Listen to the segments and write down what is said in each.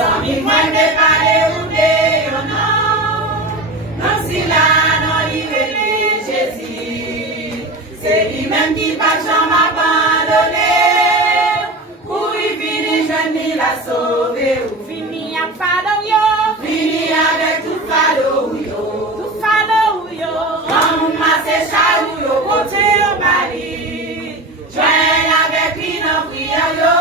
Zami mwen me pale ou de yon nan. Nan si la nan li rele Jésus. Se li men ki pa jam abandone. Ou y vini jwen ni la sauve ou. Vini ak fado yo. Vini avec tout fado yo. Tout fado yo. Quand masse chayou yo kote yo bali. Join avec lui nan prière yo.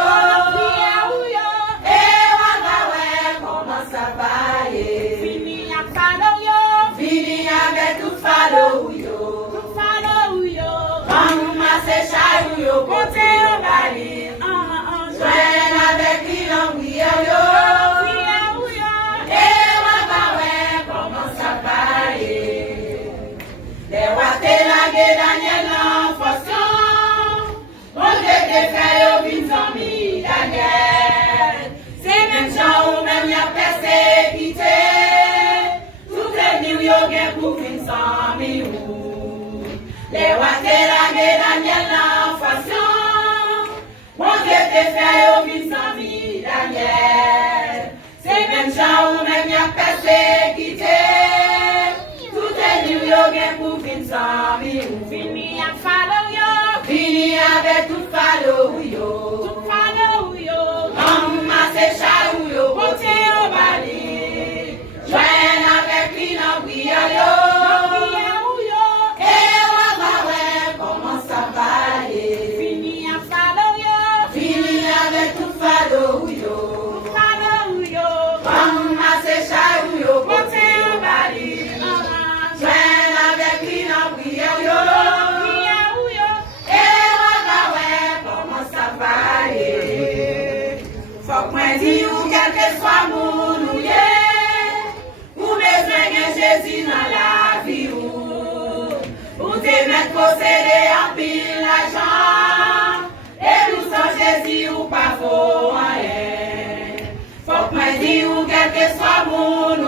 Vini ak fado yo. Vini avec tout fado yo. Tout fado yo. Quand masse chayou yo kote yo bali. Join avec lui nan prière yo. Et waka we comment ça va les wate lage Daniel en fonction. On te fait yo vin zami Daniel. C'est même gens ou même y'a persécuté. Tout est venu yo gen pour vin zami ou. Les wate lage Daniel en fonction. On te fait yo vin zami Daniel. C'est même gens ou même y'a persécuté. Tout est venu yo gen pour vin zami ou. Vini ak fado yo. Vini avec tout fado yo. Tout fado yo. Quand masse chayou yo kote yo bali. Join avec lui nan prière yo. Et waka we comment ça va Vini ak fado yo. Vini avec tout fado yo. Tout fado yo. Quand masse chayou yo kote yo bali. Join avec lui nan prière yo. Et waka we comment ça va Faut mwen di ou quel que soit moun ou ye. Ou bezwen gen Jésus nan la vie ou. Ou te met possédé en pile l'argent. Et nous sans Jésus ou pas faut rien. Faut mwen di ou quel que soit moun